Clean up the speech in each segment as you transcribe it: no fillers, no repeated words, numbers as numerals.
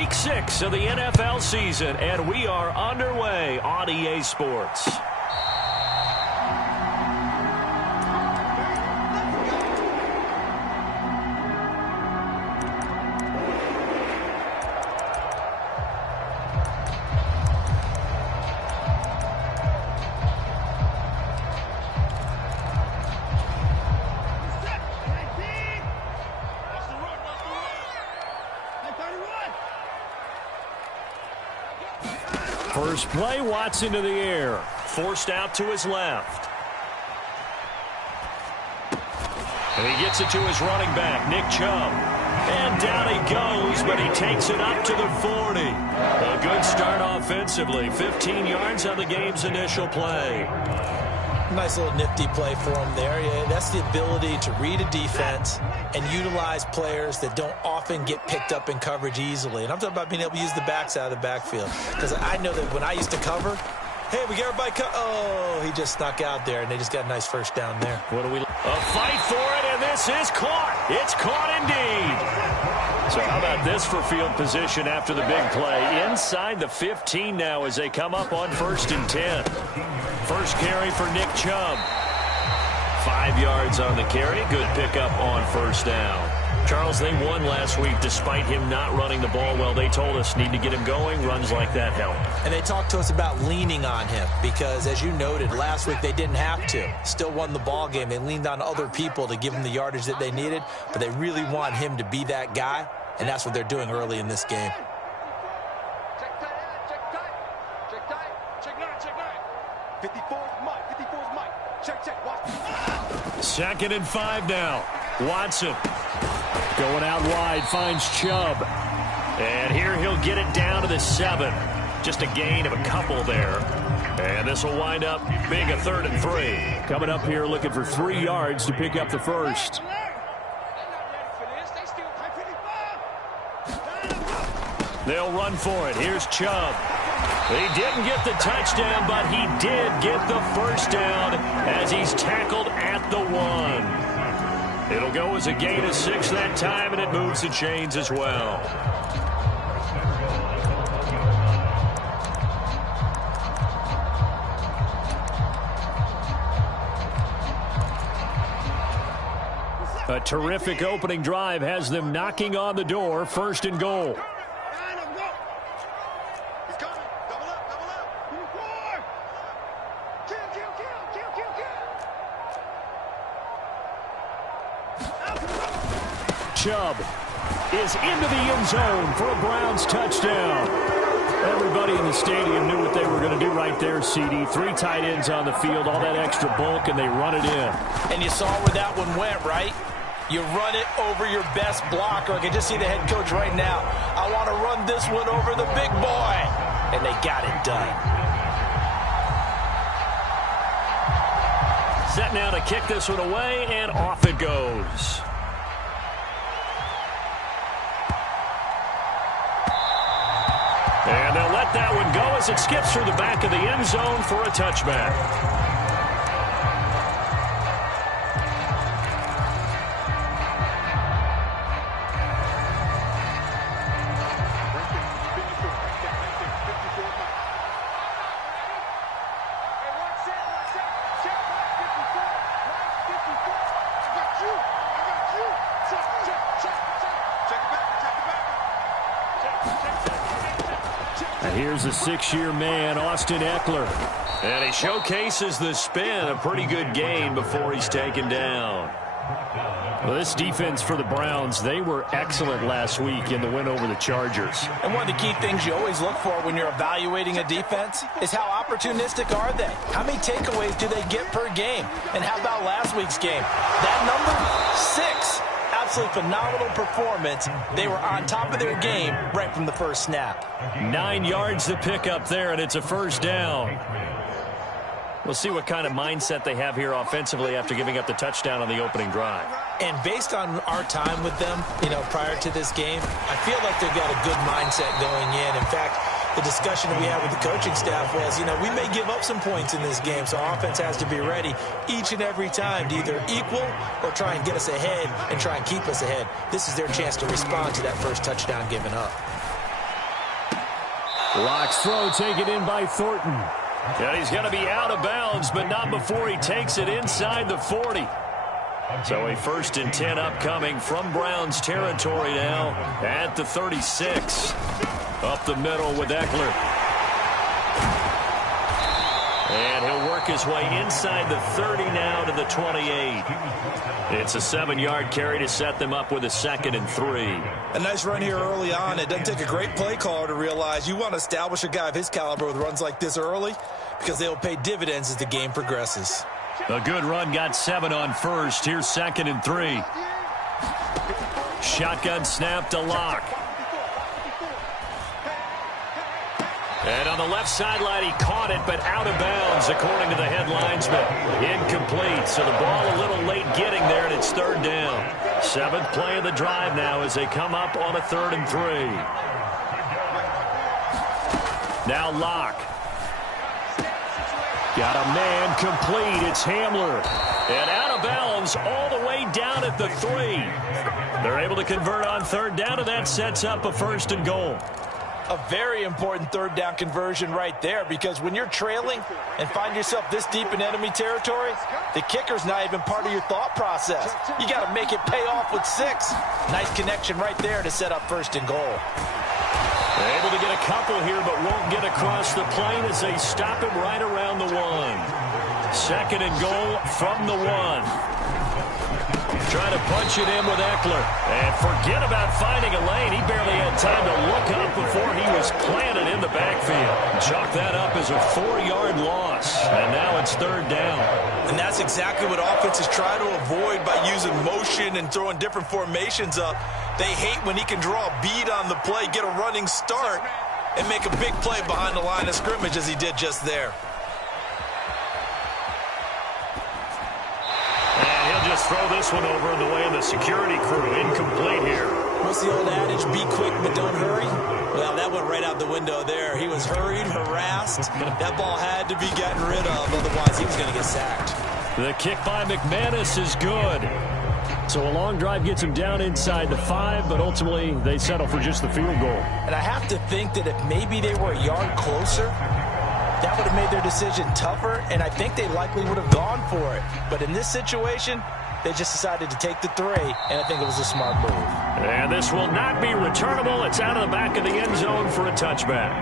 Week 6 of the NFL season, and we are underway on EA Sports. First play, Watson to the air. Forced out to his left. And he gets it to his running back, Nick Chubb. And down he goes, but he takes it up to the 40. A good start offensively. 15 yards on the game's initial play. Nice little nifty play for him there. Yeah, that's the ability to read a defense and utilize players that don't often get picked up in coverage easily. And I'm talking about being able to use the backs out of the backfield. Because I know that when I used to cover, hey, we get everybody oh, he just snuck out there, and they just got a nice first down there. What do we... A fight for it, and this is caught. It's caught indeed. So how about this for field position after the big play? Inside the 15 now as they come up on 1st and 10. First carry for Nick Chubb. 5 yards on the carry. Good pickup on first down. Charles, they won last week despite him not running the ball well. They told us need to get him going. Runs like that help. And they talked to us about leaning on him because, as you noted, last week they didn't have to. Still won the ball game. They leaned on other people to give them the yardage that they needed, but they really want him to be that guy, and that's what they're doing early in this game. Check tight, check tight, check tight, check 9, check 9. 54's Mike, 54's Mike. Check, watch. 2nd and 5 now. Watson going out wide, finds Chubb. And here he'll get it down to the 7. Just a gain of a couple there. And this will wind up being a 3rd and 3. Coming up here looking for 3 yards to pick up the first. They'll run for it. Here's Chubb. He didn't get the touchdown, but he did get the first down as he's tackled at the 1. It'll go as a gain of 6 that time, and it moves the chains as well. A terrific opening drive has them knocking on the door. 1st and goal. Chubb is into the end zone for a Browns touchdown. Everybody in the stadium knew what they were going to do right there, CD. 3 tight ends on the field, all that extra bulk, and they run it in. And you saw where that one went, right? You run it over your best blocker. I can just see the head coach right now. I want to run this one over the big boy. And they got it done. Set now to kick this one away, and off it goes. And they'll let that one go as it skips through the back of the end zone for a touchback. Here's a 6-year man, Austin Eckler. And he showcases the spin, a pretty good gain before he's taken down. Well, this defense for the Browns, they were excellent last week in the win over the Chargers. And one of the key things you always look for when you're evaluating a defense is how opportunistic are they? How many takeaways do they get per game? And how about last week's game? That number, 6. Absolutely phenomenal performance. They were on top of their game right from the first snap. 9 yards to pick up there, and it's a first down. We'll see what kind of mindset they have here offensively after giving up the touchdown on the opening drive. And based on our time with them, prior to this game, I feel like they've got a good mindset going in. In fact, the discussion that we had with the coaching staff was, we may give up some points in this game, so our offense has to be ready each and every time to either equal or try and get us ahead and try and keep us ahead. This is their chance to respond to that first touchdown given up. Locke's throw taken in by Thornton. And he's going to be out of bounds, but not before he takes it inside the 40. So a 1st and 10 upcoming from Browns territory now at the 36. Up the middle with Eckler. And he'll work his way inside the 30 now to the 28. It's a 7-yard carry to set them up with a 2nd and 3. A nice run here early on. It doesn't take a great play caller to realize you want to establish a guy of his caliber with runs like this early because they'll pay dividends as the game progresses. A good run got 7 on 1st. Here's 2nd and 3. Shotgun snap to Locke. And on the left sideline, he caught it, but out of bounds, according to the head linesman. Incomplete, so the ball a little late getting there, and it's 3rd down. 7th play of the drive now as they come up on a 3rd and 3. Now Locke. Got a man complete. It's Hamler. And out of bounds all the way down at the 3. They're able to convert on 3rd down, and that sets up a 1st and goal. A very important 3rd down conversion right there, because when you're trailing and find yourself this deep in enemy territory, the kicker's not even part of your thought process. You got to make it pay off with 6. Nice connection right there to set up 1st and goal. They're able to get a couple here, but won't get across the plane as they stop him right around the 1. 2nd and goal from the 1. Trying to punch it in with Eckler. And forget about finding a lane. He barely had time to look up before he was planted in the backfield. Chalk that up as a 4-yard loss. And now it's 3rd down. And that's exactly what offenses try to avoid by using motion and throwing different formations up. They hate when he can draw a bead on the play, get a running start, and make a big play behind the line of scrimmage as he did just there. Just throw this one over in the way of the security crew. Incomplete here. What's the old adage, be quick but don't hurry? Well, that went right out the window there. He was hurried, harassed. That ball had to be gotten rid of, otherwise he was going to get sacked. The kick by McManus is good. So a long drive gets him down inside the 5, but ultimately they settle for just the field goal. And I have to think that if maybe they were a yard closer, that would have made their decision tougher, and I think they likely would have gone for it. But in this situation, they just decided to take the 3, and I think it was a smart move. And this will not be returnable. It's out of the back of the end zone for a touchback.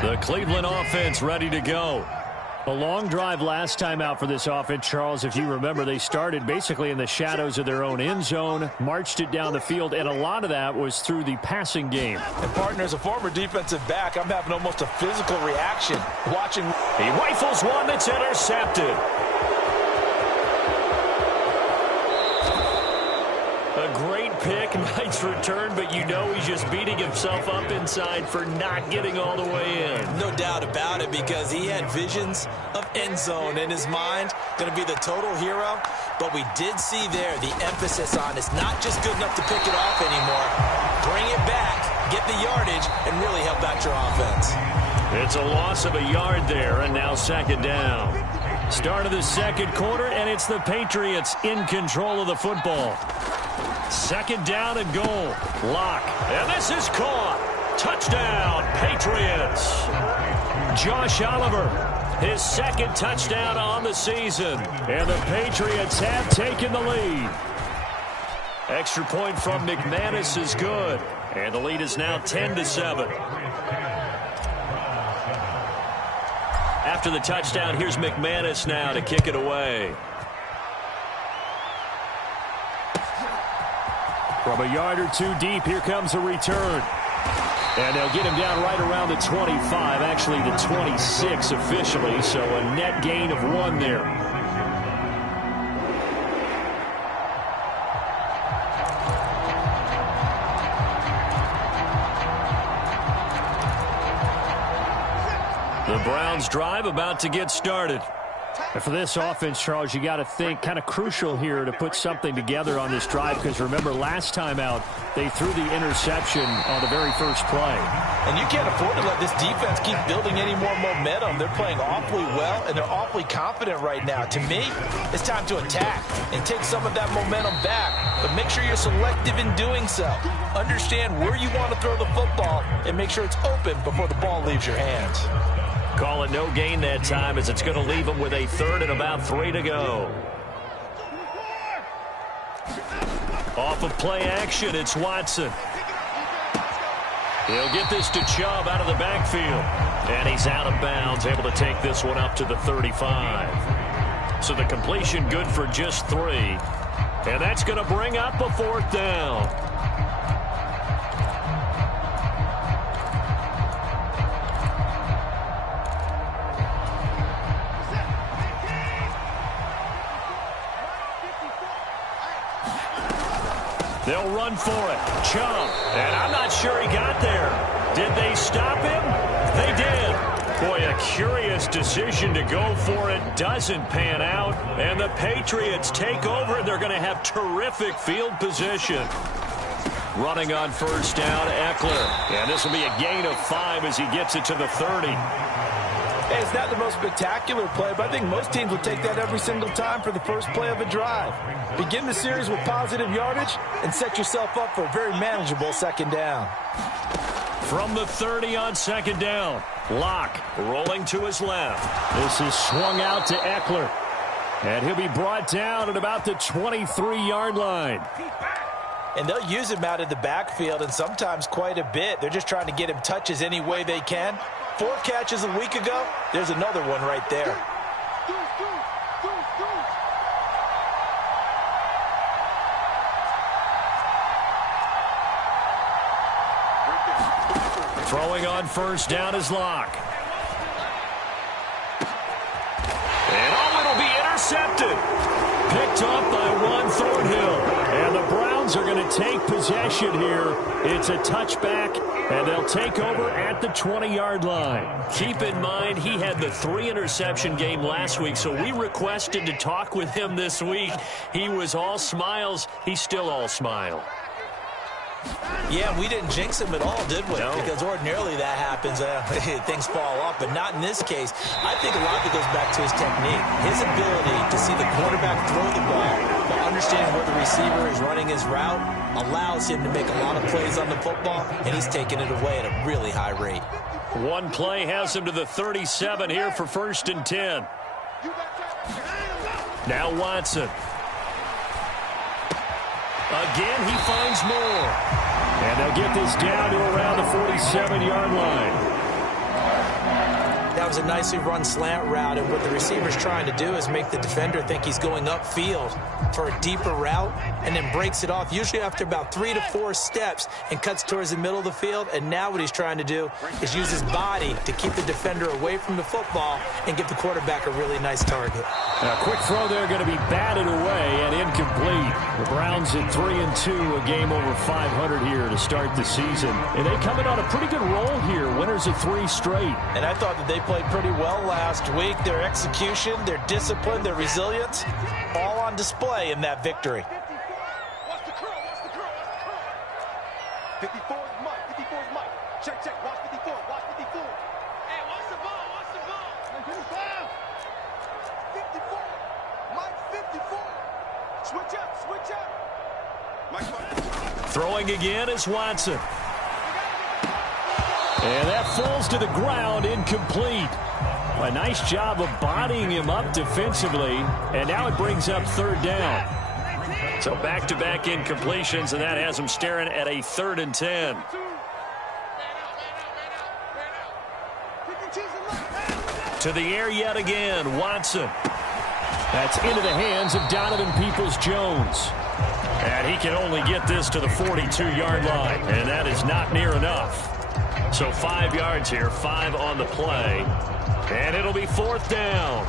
The Cleveland offense ready to go. A long drive last time out for this offense, Charles. If you remember, they started basically in the shadows of their own end zone, marched it down the field, and a lot of that was through the passing game. And, partner, as a former defensive back, I'm having almost a physical reaction watching. He rifles one that's intercepted. A great pick, nice return, but you know he's just beating himself up inside for not getting all the way in. No doubt about it, because he had visions of end zone in his mind, going to be the total hero. But we did see there the emphasis on it's not just good enough to pick it off anymore. Bring it back, get the yardage, and really help out your offense. It's a loss of a yard there, and now 2nd down. Start of the 2nd quarter, and it's the Patriots in control of the football. 2nd down and goal. Locke. And this is caught. Touchdown, Patriots. Josh Oliver, his 2nd touchdown on the season. And the Patriots have taken the lead. Extra point from McManus is good. And the lead is now 10-7. After the touchdown, here's McManus now to kick it away. From a yard or 2 deep, here comes a return. And they'll get him down right around the 25, actually the 26 officially, so a net gain of 1 there. The Browns drive about to get started. And for this offense, Charles, you got to think kind of crucial here to put something together on this drive, because remember last time out they threw the interception on the very first play. And you can't afford to let this defense keep building any more momentum. They're playing awfully well, and they're awfully confident right now. To me, it's time to attack and take some of that momentum back, but make sure you're selective in doing so. Understand where you want to throw the football and make sure it's open before the ball leaves your hands. Call it no gain that time, as it's going to leave them with a third and about 3 to go. Off of play action, it's Watson. He'll get this to Chubb out of the backfield. And he's out of bounds, able to take this one up to the 35. So the completion good for just 3. And that's going to bring up a 4th down. They'll run for it. Chubb. And I'm not sure he got there. Did they stop him? They did. Boy, a curious decision to go for it. Doesn't pan out. And the Patriots take over, and they're going to have terrific field position. Running on first down, Eckler. And this will be a gain of 5 as he gets it to the 30. Hey, it's not the most spectacular play, but I think most teams will take that every single time for the first play of a drive. Begin the series with positive yardage and set yourself up for a very manageable second down. From the 30 on second down, Locke rolling to his left. This is swung out to Eckler. And he'll be brought down at about the 23-yard line. And they'll use him out of the backfield, and sometimes quite a bit. They're just trying to get him touches any way they can. 4 catches a week ago, there's another one right there. Throwing on first down is Locke. And it'll be intercepted. Picked off by Juan Thornhill. And the Browns are going to take possession here. It's a touchback, and they'll take over at the 20-yard line. Keep in mind, he had the 3-interception game last week, so we requested to talk with him this week. He was all smiles. He's still all smile. Yeah, we didn't jinx him at all, did we? No. Because ordinarily that happens. Things fall off, but not in this case. I think a lot of it goes back to his technique. His ability to see the quarterback throw the ball while understanding where the receiver is running his route allows him to make a lot of plays on the football, and he's taking it away at a really high rate. One play has him to the 37 here for 1st and 10. Now Watson. Again, he finds more. And they'll get this down to around the 47-yard line. That was a nicely run slant route, and what the receiver's trying to do is make the defender think he's going upfield for a deeper route, and then breaks it off, usually after about 3 to 4 steps, and cuts towards the middle of the field. And now what he's trying to do is use his body to keep the defender away from the football and give the quarterback a really nice target. A quick throw there going to be batted away and incomplete. The Browns at 3-2, a game over 500 here to start the season. And they come in on a pretty good roll here, winners of 3 straight. And I thought that they played pretty well last week. Their execution, their discipline, their resilience, all on display in that victory. Watch the curl, watch the curl, watch the curl. 54 is Mike, 54 is Mike. Check, check, watch 54, watch 54. Hey, watch the ball, watch the ball. Now get it down. 54, Mike 54. Switch up, switch up. Mike, Throwing again is Watson. And that falls to the ground, incomplete. A nice job of bodying him up defensively, and now it brings up 3rd down. So back-to-back incompletions, and that has him staring at a 3rd and 10. To the air yet again, Watson. That's into the hands of Donovan Peoples-Jones. And he can only get this to the 42-yard line, and that is not near enough. So 5 yards here, 5 on the play, and it'll be 4th down.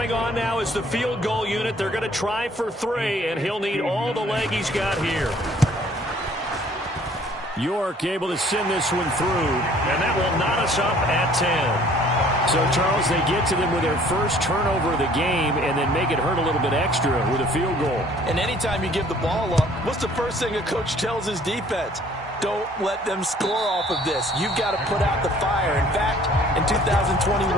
Coming on now is the field goal unit. They're going to try for 3, and he'll need all the leg he's got here. York able to send this one through, and that will knot us up at 10. So, Charles, they get to them with their first turnover of the game and then make it hurt a little bit extra with a field goal. And anytime you give the ball up, what's the first thing a coach tells his defense? Don't let them score off of this. You've got to put out the fire. In fact, in 2021,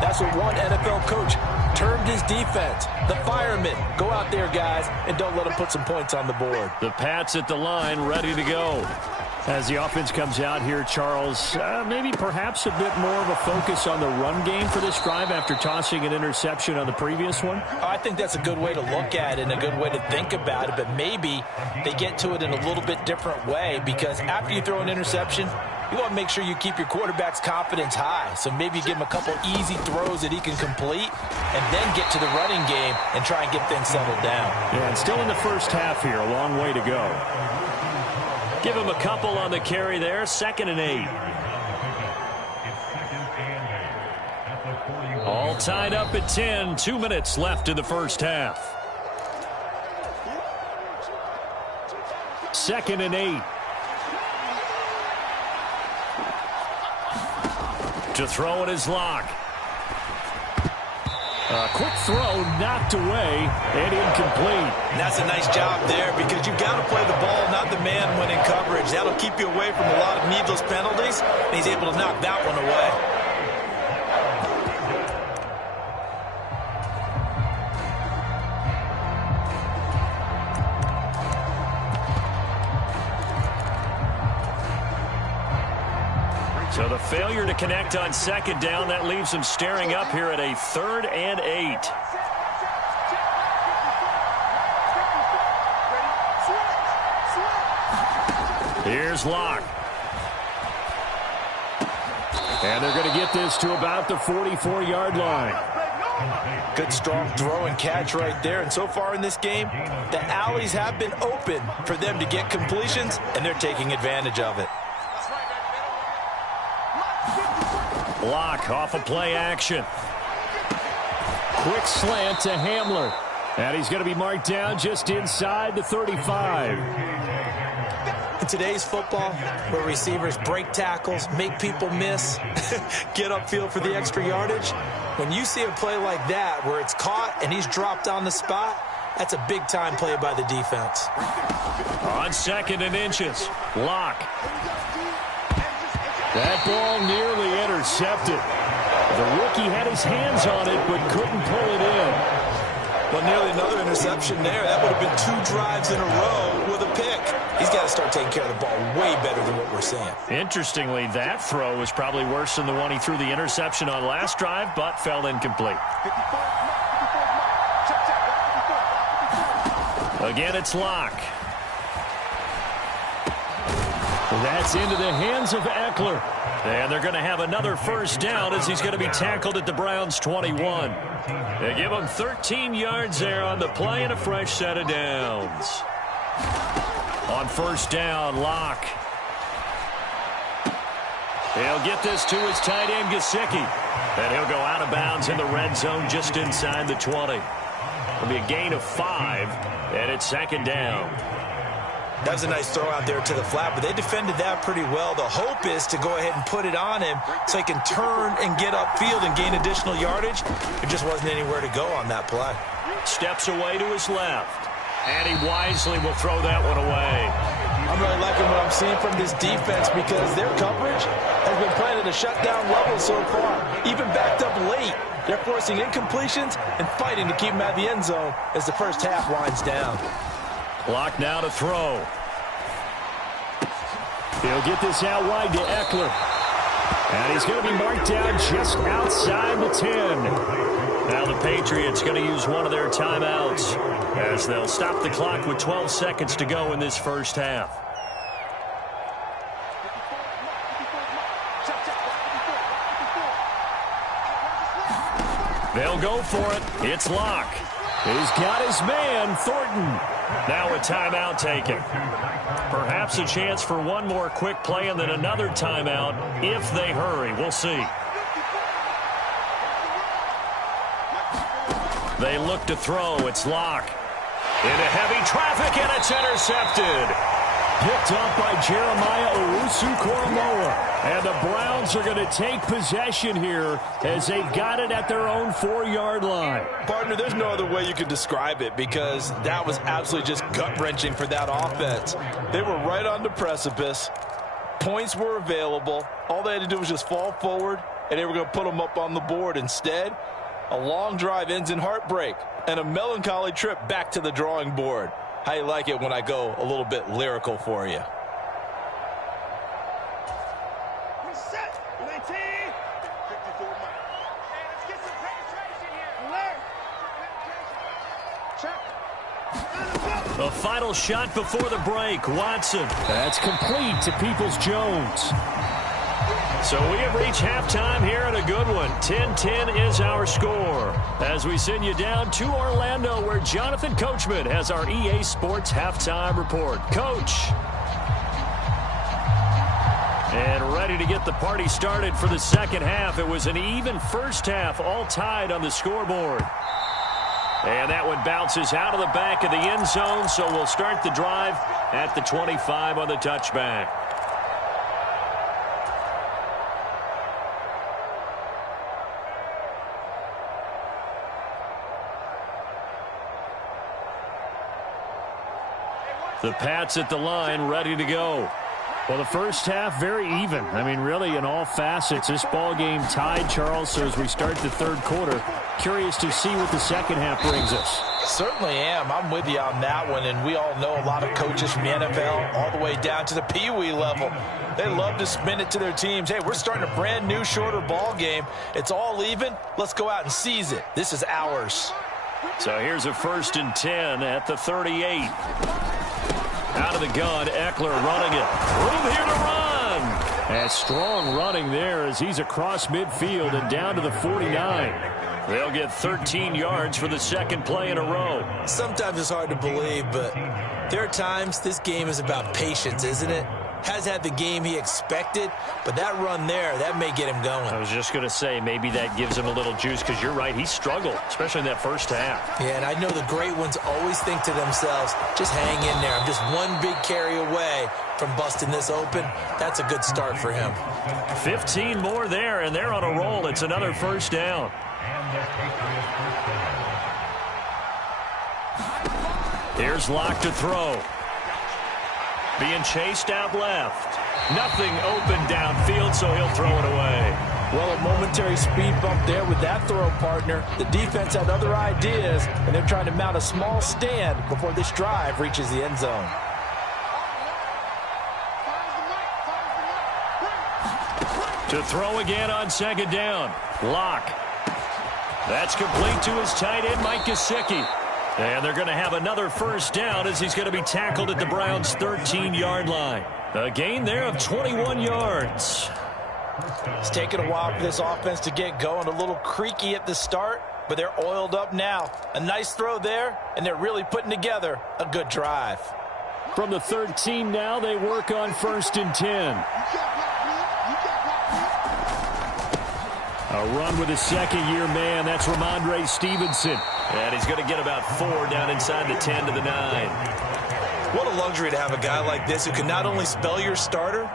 that's what one NFL coach termed his defense. The firemen. Go out there, guys, and don't let them put some points on the board. The Pats at the line, ready to go. As the offense comes out here, Charles, maybe perhaps a bit more of a focus on the run game for this drive after tossing an interception on the previous one? I think that's a good way to look at it and a good way to think about it, but maybe they get to it in a little bit different way because after you throw an interception, you want to make sure you keep your quarterback's confidence high. So maybe you give him a couple easy throws that he can complete and then get to the running game and try and get things settled down. Yeah, and still in the first half here, a long way to go. Give him a couple on the carry there, 2nd and 8. All tied up at 10, 2 minutes left in the first half. 2nd and 8. To throw it is Locke. A quick throw knocked away and incomplete. And that's a nice job there because you've got to play the ball, not the man when in coverage. That'll keep you away from a lot of needless penalties, and he's able to knock that one away. So the failure to connect on 2nd down, that leaves him staring up here at a 3rd and 8. Here's Locke. And they're going to get this to about the 44-yard line. Good strong throw and catch right there. And so far in this game, the alleys have been open for them to get completions, and they're taking advantage of it. Locke off of play action. Quick slant to Hamler. And he's going to be marked down just inside the 35. In today's football, where receivers break tackles, make people miss, get upfield for the extra yardage, when you see a play like that where it's caught and he's dropped on the spot, that's a big-time play by the defense. On 2nd and inches, Locke. That ball nearly intercepted. The rookie had his hands on it but couldn't pull it in. Well, nearly another interception there. That would have been 2 drives in a row with a pick. He's got to start taking care of the ball way better than what we're seeing. Interestingly, that throw was probably worse than the one he threw the interception on last drive, but fell incomplete. Again, it's Locke. That's into the hands of Eckler. And they're going to have another first down as he's going to be tackled at the Browns' 21. They give him 13 yards there on the play and a fresh set of downs. On first down, Locke. He'll get this to his tight end, Gesicki. And he'll go out of bounds in the red zone just inside the 20. It'll be a gain of 5, and it's 2nd down. That was a nice throw out there to the flat, but they defended that pretty well. The hope is to go ahead and put it on him so he can turn and get upfield and gain additional yardage. There just wasn't anywhere to go on that play. Steps away to his left, and he wisely will throw that one away. I'm really liking what I'm seeing from this defense because their coverage has been playing at a shutdown level so far. Even backed up late, they're forcing incompletions and fighting to keep them out of the end zone as the first half winds down. Clock now to throw. He'll get this out wide to Eckler. And he's going to be marked down just outside the 10. Now the Patriots going to use one of their timeouts as they'll stop the clock with 12 seconds to go in this first half. They'll go for it. It's Locke. He's got his man, Thornton. Now a timeout taken. Perhaps a chance for one more quick play and then another timeout if they hurry. We'll see. They look to throw. It's Locke. Into heavy traffic, and it's intercepted. Picked up by Jeremiah Owusu-Koramoah. And the Browns are going to take possession here as they've got it at their own 4-yard line. Partner, there's no other way you could describe it because that was absolutely just gut-wrenching for that offense. They were right on the precipice. Points were available. All they had to do was just fall forward, and they were going to put them up on the board. Instead, a long drive ends in heartbreak and a melancholy trip back to the drawing board. How you like it when I go a little bit lyrical for you? Set. 19. 54 Mike. Hey, let's get some penetration here. Alert. Check. The final shot before the break. Watson. That's complete to Peoples-Jones. So we have reached halftime here at a good one. 10-10 is our score. As we send you down to Orlando, where Jonathan Coachman has our EA Sports halftime report. Coach. And ready to get the party started for the second half. It was an even first half, all tied on the scoreboard. And that one bounces out of the back of the end zone, so we'll start the drive at the 25 on the touchback. The Pats at the line, ready to go. Well, the first half, very even. I mean, really, in all facets, this ball game tied, Charles. So as we start the third quarter, curious to see what the second half brings us. Certainly am. I'm with you on that one, and we all know a lot of coaches from the NFL all the way down to the Pee-wee level. They love to spin it to their teams. Hey, we're starting a brand new, shorter ball game. It's all even. Let's go out and seize it. This is ours. So here's a 1st and 10 at the 38. Out of the gun, Eckler running it. Room here to run. And strong running there as he's across midfield and down to the 49. They'll get 13 yards for the second play in a row. Sometimes it's hard to believe, but there are times this game is about patience, isn't it? Has had the game he expected, but that run there, that may get him going. I was just going to say, maybe that gives him a little juice, because you're right, he struggled, especially in that first half. Yeah, and I know the great ones always think to themselves, just hang in there. I'm just one big carry away from busting this open. That's a good start for him. 15 more there, and they're on a roll. It's another first down. Here's Locke to throw. Being chased out left. Nothing open downfield, so he'll throw it away. Well, a momentary speed bump there with that throw, partner. The defense had other ideas, and they're trying to mount a small stand before this drive reaches the end zone. To throw again on second down. Locke. That's complete to his tight end, Mike Gesicki. And they're going to have another first down as he's going to be tackled at the Browns' 13-yard line. A gain there of 21 yards. It's taken a while for this offense to get going. A little creaky at the start, but they're oiled up now. A nice throw there, and they're really putting together a good drive. From the 13 now, they work on 1st and 10. A run with a second-year man. That's Ramondre Stevenson. And he's going to get about 4 down inside the 10 to the 9. What a luxury to have a guy like this who can not only spell your starter,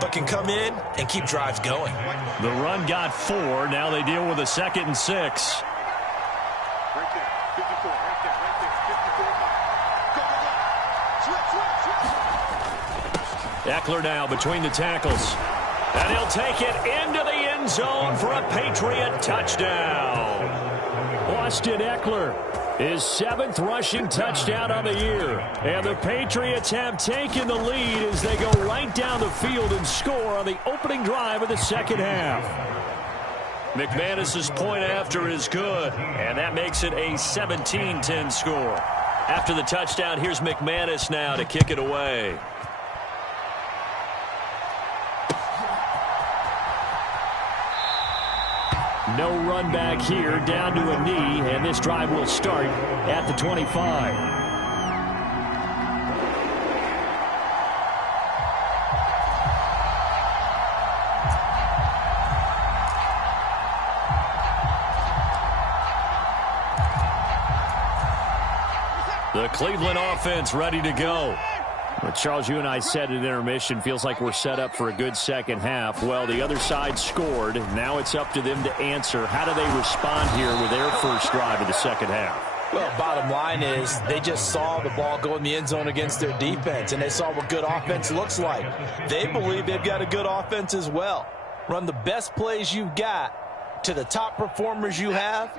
but can come in and keep drives going. The run got 4. Now they deal with a 2nd and 6. Right there. 54. Right there. Right there. Go, go, go. Switch, switch, switch. Eckler now between the tackles. And he'll take it into the end zone for a Patriot touchdown. Austin Eckler, his 7th rushing touchdown on the year. And the Patriots have taken the lead as they go right down the field and score on the opening drive of the second half. McManus's point after is good, and that makes it a 17-10 score. After the touchdown, here's McManus now to kick it away. No run back here, down to a knee, and this drive will start at the 25. The Cleveland offense ready to go. Well, Charles, you and I said at intermission, feels like we're set up for a good second half. Well, the other side scored. Now it's up to them to answer. How do they respond here with their first drive of the second half? Well, bottom line is they just saw the ball go in the end zone against their defense, and they saw what good offense looks like. They believe they've got a good offense as well. Run the best plays you've got to the top performers you have,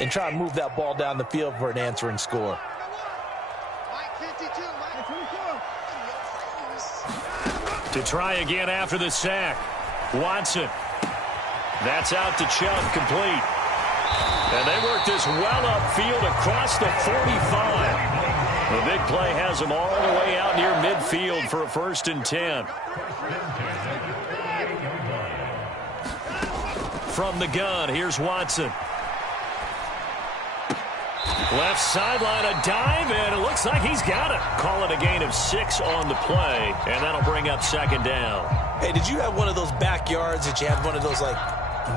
and try and move that ball down the field for an answering score. To try again after the sack. Watson. That's out to Chubb, complete. And they work this well upfield across the 45. The big play has them all the way out near midfield for a 1st and 10. From the gun, here's Watson. Left sideline, a dive, and it looks like he's got it. Call it a gain of 6 on the play, and that'll bring up 2nd down. Hey, did you have one of those backyards that you had one of those, like,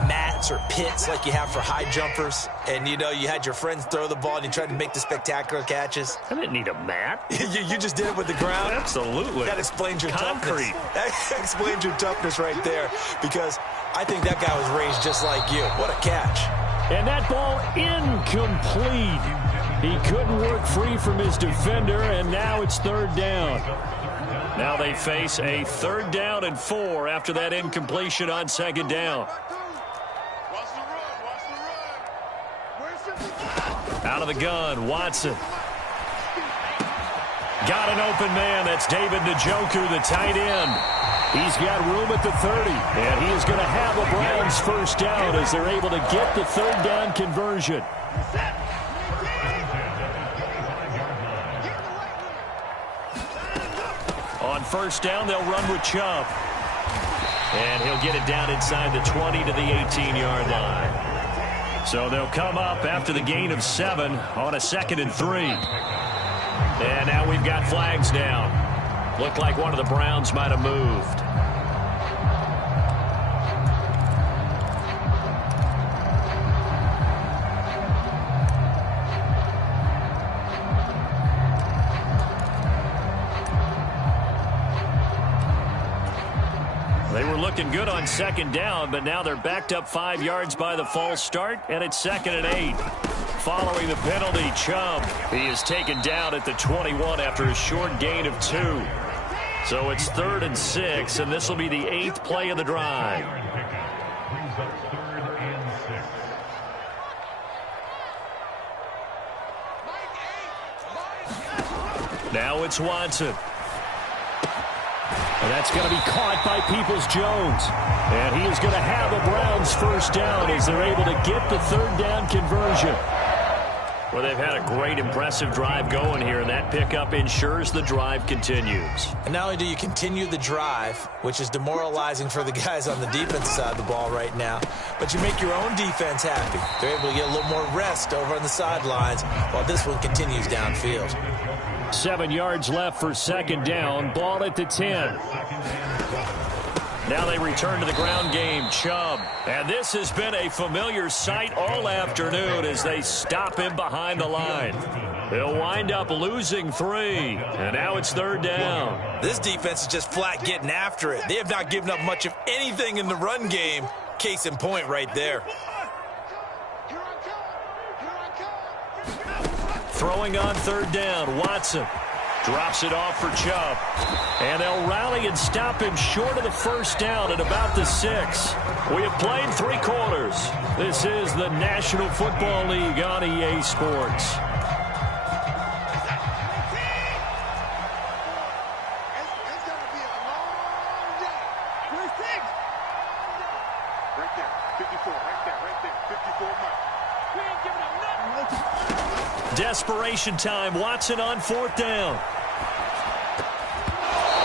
mats or pits like you have for high jumpers? And, you know, you had your friends throw the ball and you tried to make the spectacular catches? I didn't need a mat. you just did it with the ground? Absolutely. That explains your concrete. Toughness. That explains your toughness right there, because I think that guy was raised just like you. What a catch. And that ball incomplete. He couldn't work free from his defender, and now it's 3rd down. Now they face a 3rd down and 4 after that incompletion on 2nd down. Out of the gun, Watson. Got an open man. That's David Njoku, the tight end. He's got room at the 30, and he is going to have a Browns 1st down as they're able to get the 3rd down conversion. On 1st down, they'll run with Chubb. And he'll get it down inside the 20 to the 18-yard line. So they'll come up after the gain of 7 on a 2nd and 3. And now we've got flags down. Looked like one of the Browns might have moved. They were looking good on 2nd down, but now they're backed up 5 yards by the false start, and it's 2nd and 8. Following the penalty, Chubb, he is taken down at the 21 after a short gain of 2. So it's 3rd and 6, and this will be the 8th play of the drive. Now it's Watson. And that's going to be caught by Peoples-Jones. And he is going to have a Browns 1st down as they're able to get the 3rd down conversion. Well, they've had a great, impressive drive going here, and that pickup ensures the drive continues. And not only do you continue the drive, which is demoralizing for the guys on the defensive side of the ball right now, but you make your own defense happy. They're able to get a little more rest over on the sidelines while this one continues downfield. 7 yards left for 2nd down. Ball at the 10. Now they return to the ground game. Chubb. And this has been a familiar sight all afternoon as they stop him behind the line. He'll wind up losing 3. And now it's 3rd down. This defense is just flat getting after it. They have not given up much of anything in the run game. Case in point right there. Throwing on 3rd down, Watson drops it off for Chubb. And they'll rally and stop him short of the 1st down at about the 6. We have played 3 quarters. This is the National Football League on EA Sports. Desperation time. Watson on 4th down.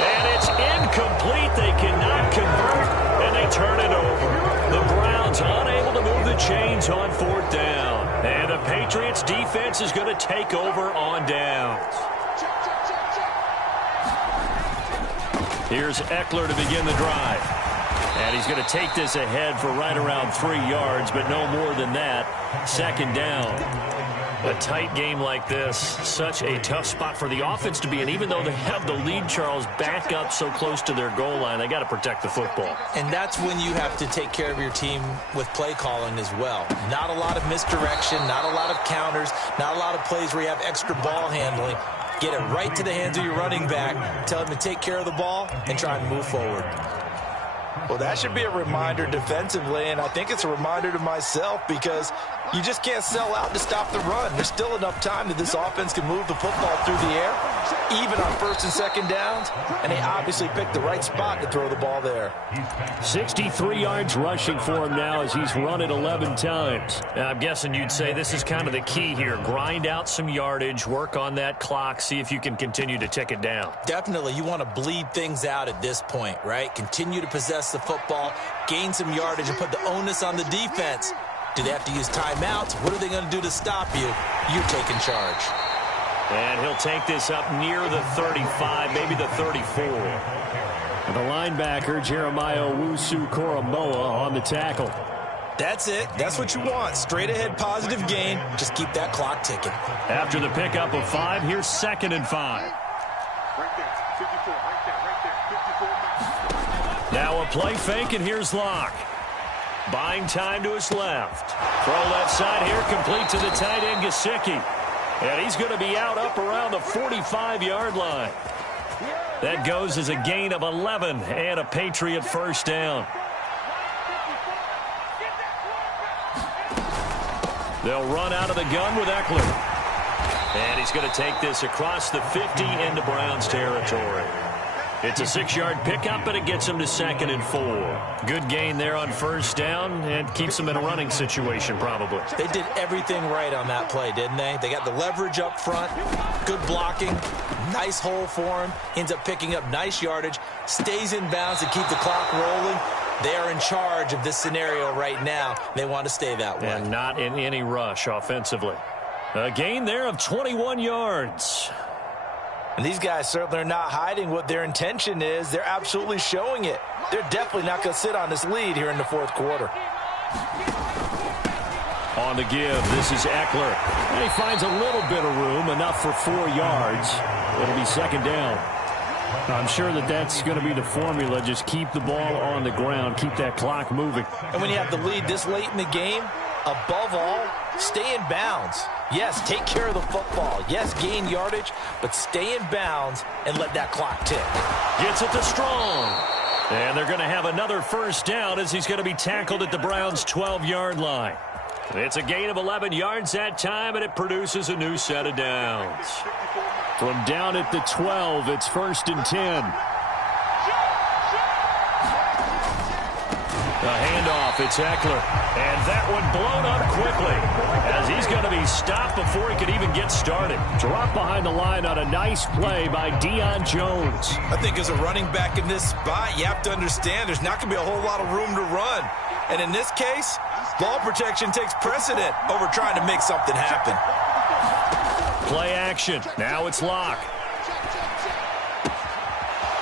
And it's incomplete. They cannot convert, and they turn it over. The Browns unable to move the chains on 4th down. And the Patriots defense is going to take over on downs. Here's Eckler to begin the drive. And he's going to take this ahead for right around 3 yards, but no more than that. 2nd down. A tight game like this, such a tough spot for the offense to be in. Even though they have the lead, Charles, back up so close to their goal line, they got to protect the football. And that's when you have to take care of your team with play calling as well. Not a lot of misdirection, not a lot of counters, not a lot of plays where you have extra ball handling. Get it right to the hands of your running back, tell him to take care of the ball, and try and move forward. Well, that should be a reminder defensively, and I think it's a reminder to myself because you just can't sell out to stop the run. There's still enough time that this offense can move the football through the air, even on first and second downs, and they obviously picked the right spot to throw the ball there. 63 yards rushing for him now as he's run it 11 times. I'm guessing you'd say this is kind of the key here. Grind out some yardage, work on that clock, see if you can continue to tick it down. Definitely, you want to bleed things out at this point, right? Continue to possess the football, gain some yardage, and put the onus on the defense. Do they have to use timeouts? What are they going to do to stop you? You're taking charge. And he'll take this up near the 35, maybe the 34. And the linebacker, Jeremiah Owusu-Koramoah, on the tackle. That's it. That's what you want. Straight ahead positive gain. Just keep that clock ticking. After the pickup of 5, here's 2nd and 5. Right there, 54, right there, 54. Now a play fake, and here's Locke. Buying time to his left. Throw left side here, complete to the tight end, Gesicki. And he's going to be out up around the 45-yard line. That goes as a gain of 11 and a Patriot first down. They'll run out of the gun with Eckler. And he's going to take this across the 50 into Browns territory. It's a 6-yard pickup, but it gets him to 2nd and 4. Good gain there on first down and keeps him in a running situation probably. They did everything right on that play, didn't they? They got the leverage up front, good blocking, nice hole for him, ends up picking up nice yardage, stays in bounds to keep the clock rolling. They are in charge of this scenario right now. They want to stay that way. And not in any rush offensively. A gain there of 21 yards. And these guys certainly are not hiding what their intention is. They're absolutely showing it. They're definitely not going to sit on this lead here in the fourth quarter. On the give, this is Eckler. And he finds a little bit of room, enough for 4 yards. It'll be 2nd down. I'm sure that that's going to be the formula. Just keep the ball on the ground, keep that clock moving. And when you have the lead this late in the game, above all, stay in bounds. Yes, take care of the football. Yes, gain yardage, but stay in bounds and let that clock tick. Gets it to Strong. And they're going to have another first down as he's going to be tackled at the Browns' 12-yard line. It's a gain of 11 yards that time, and it produces a new set of downs. From down at the 12, it's 1st and 10. The handoff, it's Eckler. And that one blown up quickly as he's going to be stopped before he could even get started. Drop behind the line on a nice play by Deion Jones. I think as a running back in this spot, you have to understand there's not going to be a whole lot of room to run. And in this case, ball protection takes precedent over trying to make something happen. Play action. Now it's Locke.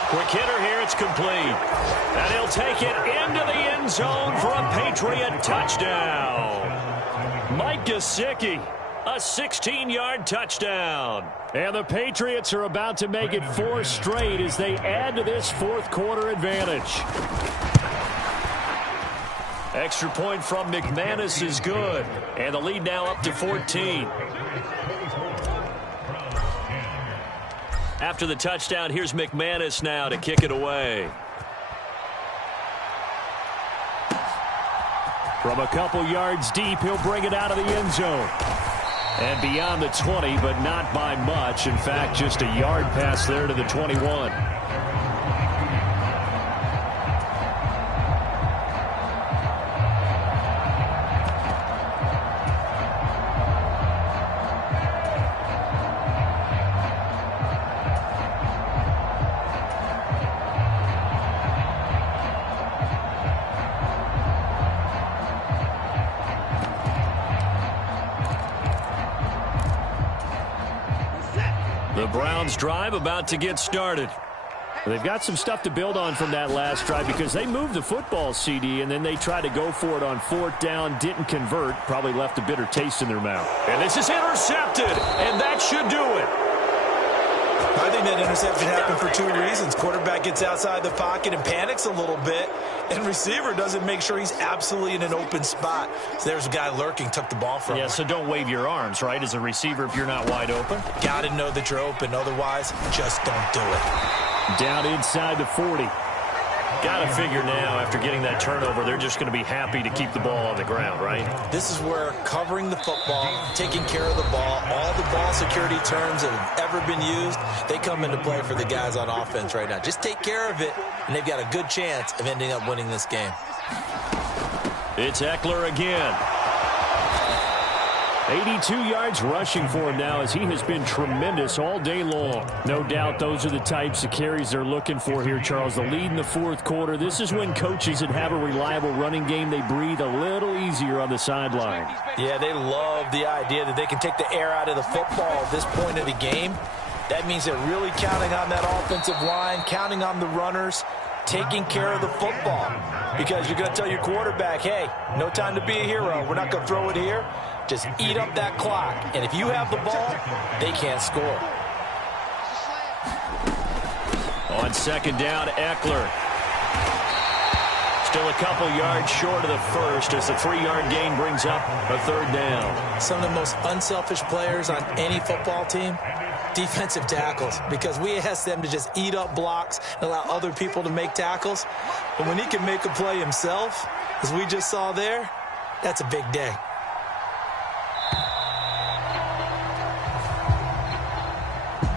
Quick hitter here. It's complete. And he'll take it into the end zone for a Patriot touchdown. Mike Gesicki, a 16-yard touchdown. And the Patriots are about to make it 4 straight as they add to this fourth quarter advantage. Extra point from McManus is good. And the lead now up to 14. After the touchdown, here's McManus now to kick it away. From a couple yards deep, he'll bring it out of the end zone. And beyond the 20, but not by much. In fact, just a yard pass there to the 21. The Browns drive about to get started. They've got some stuff to build on from that last drive because they moved the football, CD, and then they tried to go for it on 4th down, didn't convert, probably left a bitter taste in their mouth. And this is intercepted, and that should do it. I think that interception happened for 2 reasons. Quarterback gets outside the pocket and panics a little bit, and receiver doesn't make sure he's absolutely in an open spot. So there's a guy lurking, took the ball from him. Yeah, so don't wave your arms, right, as a receiver if you're not wide open. Got to know that you're open. Otherwise, just don't do it. Down inside the 40. Got to figure now, after getting that turnover, they're just going to be happy to keep the ball on the ground, right? This is where covering the football, taking care of the ball, all the ball security terms that have ever been used, they come into play for the guys on offense right now. Just take care of it, and they've got a good chance of ending up winning this game. It's Eckler again. 82 yards rushing for him now as he has been tremendous all day long. No doubt those are the types of carries they're looking for here, Charles. The lead in the 4th quarter. This is when coaches that have a reliable running game, they breathe a little easier on the sideline. Yeah, they love the idea that they can take the air out of the football at this point of the game. That means they're really counting on that offensive line, counting on the runners, taking care of the football. Because you're going to tell your quarterback, hey, no time to be a hero. We're not going to throw it here. Just eat up that clock. And if you have the ball, they can't score. On 2nd down, Eckler. Still a couple yards short of the first as the 3-yard gain brings up a 3rd down. Some of the most unselfish players on any football team, defensive tackles, because we ask them to just eat up blocks and allow other people to make tackles. But when he can make a play himself, as we just saw there, that's a big day.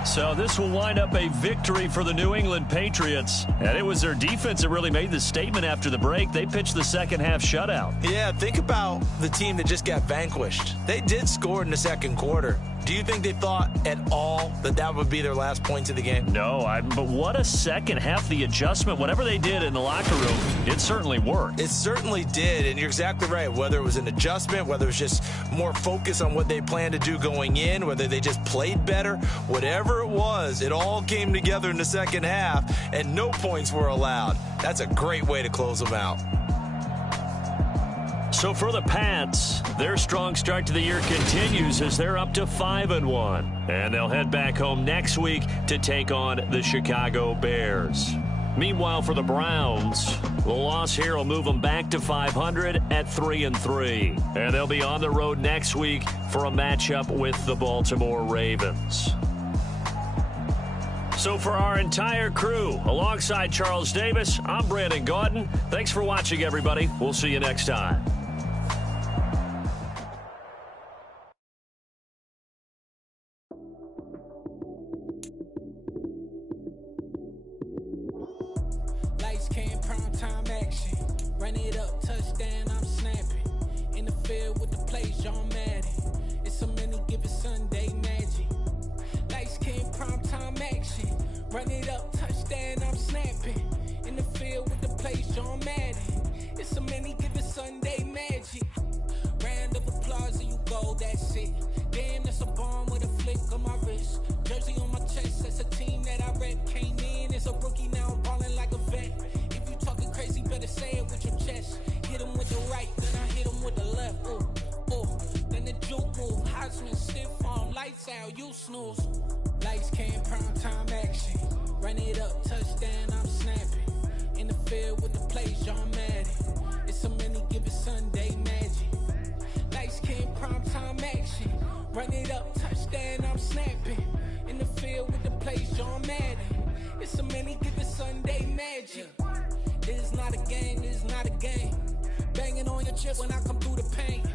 So this will wind up a victory for the New England Patriots. And it was their defense that really made the statement after the break. They pitched the second-half shutout. Yeah, think about the team that just got vanquished. They did score in the 2nd quarter. Do you think they thought at all that that would be their last points of the game? No, but what a second half. The adjustment, whatever they did in the locker room, it certainly worked. It certainly did, and you're exactly right. Whether it was an adjustment, whether it was just more focus on what they planned to do going in, whether they just played better, whatever it was, it all came together in the 2nd half, and no points were allowed. That's a great way to close them out. So for the Pats, their strong start to the year continues as they're up to 5-1. And they'll head back home next week to take on the Chicago Bears. Meanwhile, for the Browns, the loss here will move them back to 500 at 3-3. And they'll be on the road next week for a matchup with the Baltimore Ravens. So for our entire crew, alongside Charles Davis, I'm Brandon Gaudin. Thanks for watching, everybody. We'll see you next time. Lights came, prime time action. Run it up, touchdown, I'm snapping. In the field with the plays, John Madden. It's a many given Sunday magic. Lights came, prime time action. Run it up, touchdown, I'm snapping. In the field with the plays, John Madden. It's a many given Sunday magic. Round of applause and you go, that's it. Damn, that's a bomb with a flick on my wrist. Jersey on my chest, that's a team that I rep. Came in as a rookie, now I'm ballin' like a vet. If you talking crazy, better say it with your chest. Hit him with the right, then I hit him with the left. Ooh, ooh, then the juke move. Heisman stiff arm, lights out, you snooze. Lights came, prime time action. Run it up, touchdown, I'm snapping. In the field with the plays, John Madden. It's a many given Sunday magic. Lights came, prime time action. Run it up, touchdown, I'm snapping. In the field with the plays, John Madden. It's a many given Sunday magic. This is not a game, this is not a game. Banging on your chest when I come through the paint.